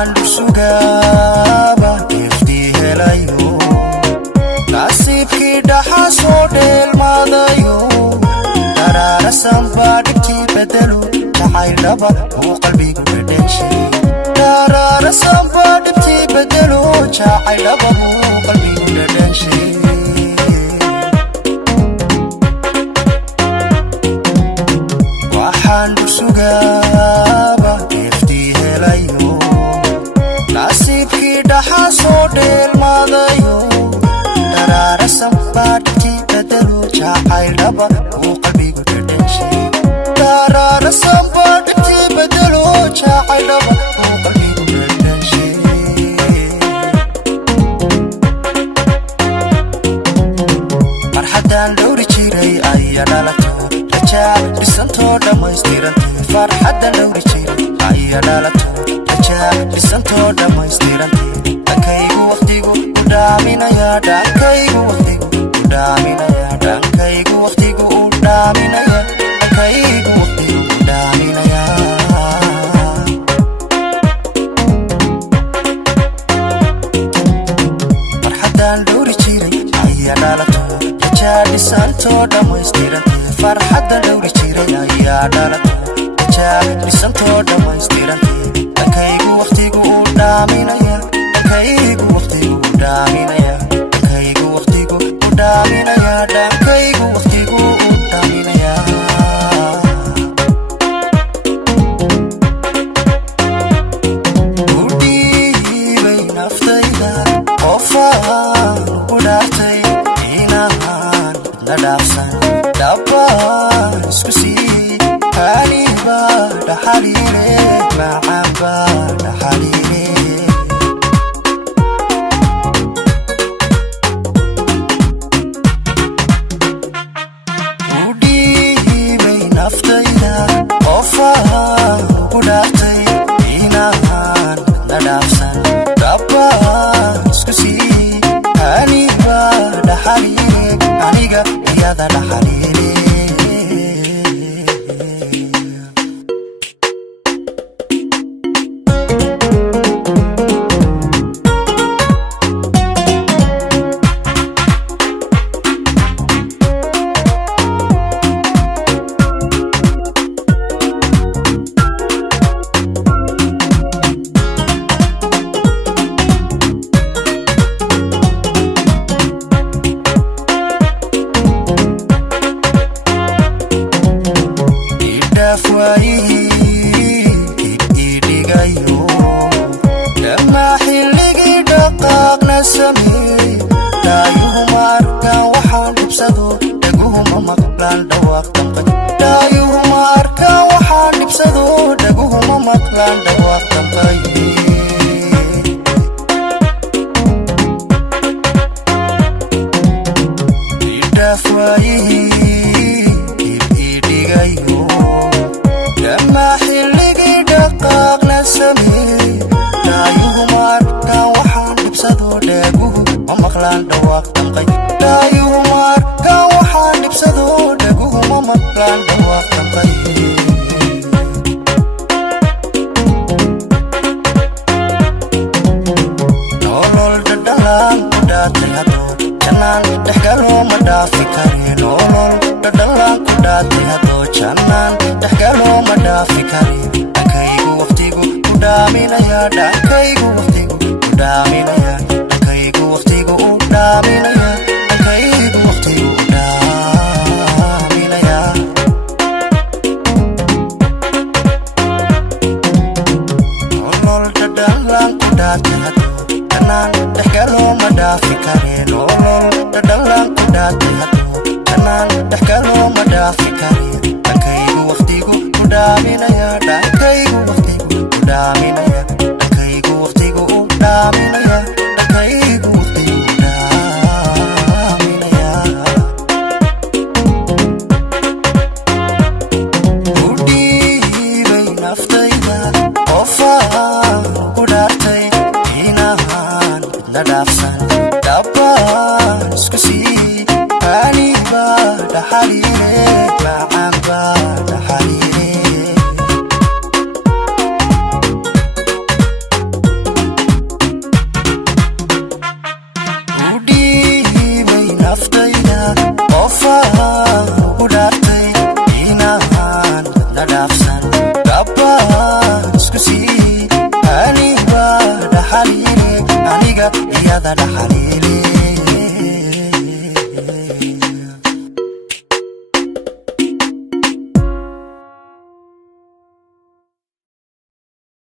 waxaan sugaaba iftii helayo nasiibkii dhaxa soo dheelmaadayo daraarasan baa dhibtii bedelo jacaylaba uu qalbigu dhedhenshay daraarasan baa dhibtii bedelo jacaylaba uu qalbigu dhedhenshay waxaan sugaaba iftii helayo nasiibkii dhaxa soo dheelmaadayo daraarasan baa dhibtii bedelo jacaylaba uu qalbigu dhedhenshay daraarasan baa dhibtii bedelo jacaylaba uu qalbigu dhedhenshay marxaddaan dhowri jiray ayaa dhalato rajaa dhisantoo dhammaystirantay farxaddaan dhowri jiray ayaa dhalato rajaa dhisantoo dhammaystirantay dhankaygu waqtigu u dhaaminaya dhankaygu waqtigu u dhaaminaya dhankaygu waqtigu u dhaaminaya dhankaygu waqtigu u dhaaminaya farxaddaan dhowri jiray ayaa dhalato rajaa dhisantoo dhammaystirantay farxaddaan dhowri jiray ayaa dhalato rajaa dhisantoo dhammaystirantay dhankaygu waqtigu u dhaaminaya dhankaygu waqtigu u dhaaminaya dhankaygu waqtigu u dhaaminaya dhankaygu waqtigu u dhaaminaya u dhiibay naftayda qofaan ku dhaartay inaan midna dhaafsan dhabbaan isku sii haniba dhaxaliile macaanba dhaxaliile u dhiibay naftayda qofaan ku dhaartay inaan midna dhaafsan dhabbaan isku sii haniba dhaxaliile aniga iyada dhaxaliile dhankaygu waqtigu u dhaaminaya